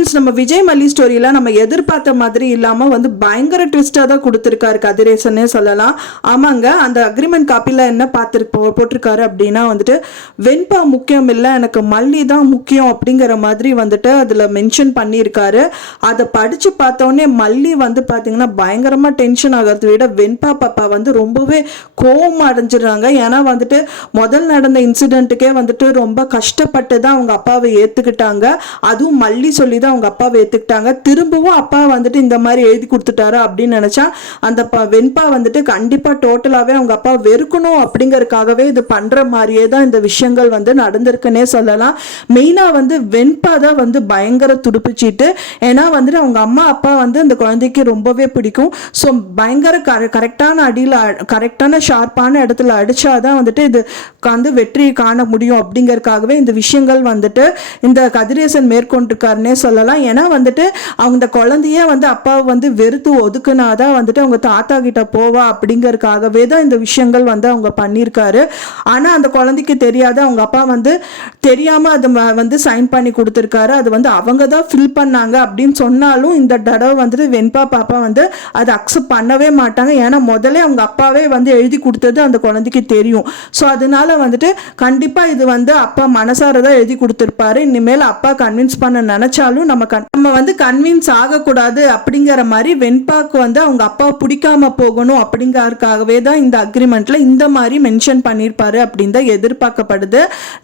Friends, நம்ம விஜய் மல்லி ஸ்டோரியில் நம்ம எதிர்பார்த்த மாதிரி இல்லாமல் வந்து பயங்கர ட்விஸ்டாக தான் கொடுத்துருக்காரு கதிரேசனே சொல்லலாம். ஆமாங்க, அந்த அக்ரிமெண்ட் காப்பியில் என்ன போட்டிருக்காரு அப்படின்னா வந்துட்டு வெண்பா முக்கியம் இல்லை, எனக்கு மல்லி தான் முக்கியம் அப்படிங்கிற மாதிரி வந்துட்டு அதில் மென்ஷன் பண்ணியிருக்காரு. அதை படித்து பார்த்தோன்னே மல்லி வந்து பார்த்தீங்கன்னா பயங்கரமாக டென்ஷன் ஆகிறத விட வெண்பா பாப்பா வந்து ரொம்பவே கோவம் அடைஞ்சிடுறாங்க. ஏன்னா வந்துட்டு முதல் நடந்த இன்சிடென்ட்டுக்கே வந்துட்டு ரொம்ப கஷ்டப்பட்டு தான் அவங்க அப்பாவை ஏற்றுக்கிட்டாங்க. அதுவும் மல்லி சொல்லி தான் அவங்க அப்பாவை ஏற்றுக்கிட்டாங்க. திரும்பவும் அப்பா வந்துட்டு இந்த மாதிரி எழுதி கொடுத்துட்டாரு அப்படின்னு நினச்சா அந்த வெண்பா வந்துட்டு கண்டிப்பாக டோட்டலாகவே அவங்க அப்பா வெறுக்கணும் அப்படிங்கறதுக்காகவே இது பண்ணுற மாதிரியே தான் இந்த விஷயங்கள் வந்து நடந்திருக்குன்னே சொல்லலாம். மெயினாக வந்து வெண்பா தான் வந்து பயங்கர துடுப்புச்சிட்டு. ஏன்னா வந்துட்டு அவங்க அம்மா அப்பா வந்து அந்த குழந்தைக்கு ரொம்பவே பிடிக்கும். ஸோ பயங்கர கரெக்டான அடியில் கரெக்டான ஷார்ப்பான இடத்துல அடித்தாதான் வந்துட்டு இது வந்து வெற்றி காண முடியும் அப்படிங்கறதுக்காகவே இந்த விஷயங்கள் வந்துட்டு இந்த கதிரேசன் மேற்கொண்டிருக்காருன்னே சொல்லலாம். ஏன்னா வந்துட்டு அவங்க குழந்தைய வந்து அப்பாவை வந்து வெறுத்து ஒதுக்குனாதான் வந்துட்டு அவங்க தாத்தா கிட்ட போவா அப்படிங்கறதுக்காகவே தான் இந்த விஷயங்கள் வந்து அவங்க பண்ணியிருக்காரு. ஆனால் அந்த குழந்தைக்கு தெரியாத அவங்க அப்பா வந்து தெரியாமல் அதை வந்து சைன் பண்ணி கொடுத்துருக்காரு. அது வந்து அவங்க தான் ஃபில் பண்ணாங்க அப்படின்னு சொன்னாலும் இந்த தடவை வந்துட்டு வெண்பா பாப்பா வந்து அதை அக்செப்ட் பண்ணவே மாட்டாங்க. ஏன்னா முதல்ல அவங்க அப்பாவே வந்து எழுதி கொடுத்தது அந்த குழந்தைக்கு தெரியும். ஸோ அதனால வந்துட்டு கண்டிப்பாக இது வந்து அப்பா மனசாரதான் எழுதி கொடுத்துருப்பாரு. இனிமேல் அப்பா கன்வின்ஸ் பண்ண நினைச்சாலும் நம்ம வந்து கன்வின்ஸ் ஆகக்கூடாது அப்படிங்கிற மாதிரி வெண்பாக்கு வந்து அவங்க அப்பா பிடிக்காம போகணும் அப்படிங்கறதுக்காகவே தான் இந்த அக்ரிமெண்ட்ல இந்த மாதிரி மென்ஷன் பண்ணியிருப்பாரு அப்படின்னு தான் எதிர்பார்க்கப்படுது.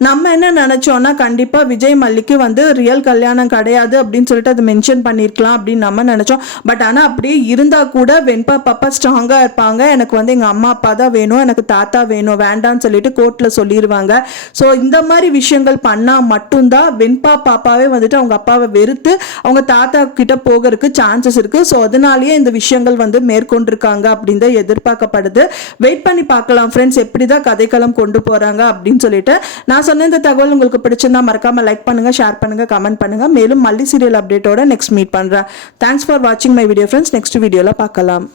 நம்ம என்ன நினைச்சோம்னா கண்டிப்பா விஜய் மல்லிக்கு வந்து ரியல் கல்யாணம் கிடையாது அப்படின்னு சொல்லிட்டு அதை மென்ஷன் பண்ணியிருக்கலாம் அப்படின்னு நம்ம நினைச்சோம். பட் ஆனால் அப்படியே இருந்தா கூட வெண்பா பாப்பா ஸ்ட்ராங்கா இருப்பாங்க. எனக்கு வந்து எங்க அம்மா அப்பா தான் வேணும், எனக்கு தாத்தா வேணும், வேண்டாம்னு சொல்லிட்டு கோர்ட்ல சொல்லிடுவாங்க. ஸோ இந்த மாதிரி விஷயங்கள் பண்ணா மட்டும்தான் வெண்பா பாப்பாவே வந்துட்டு அவங்க அப்பாவை வெறுத்து அவங்க தாத்தா கிட்ட போகிறதுக்கு சான்சஸ் இருக்கு. ஸோ அதனாலேயே இந்த விஷயங்கள் வந்து மேற்கொண்டிருக்காங்க அப்படின்னு தான் எதிர்பார்க்கப்படுது. வெயிட் பண்ணி பார்க்கலாம் ஃப்ரெண்ட்ஸ், எப்படிதான் கதைக்களம் கொண்டு போறாங்க அப்படின்னு சொல்லிட்டு. நான் சொன்ன இந்த தகவல் உங்களுக்கு பிடிச்சிருந்தா மறக்காம லைக் பண்ணுங்க, ஷேர் பண்ணுங்க, கமெண்ட் பண்ணுங்க. மேலும் மல்லி சீரியல் அப்டேட்டோட நெக்ஸ்ட் மீட் பண்றேன். தேங்க்ஸ் ஃபார் வாட்சிங் மை வீடியோ ஃப்ரெண்ட்ஸ். நெக்ஸ்ட் வீடியோல பார்க்கலாம்.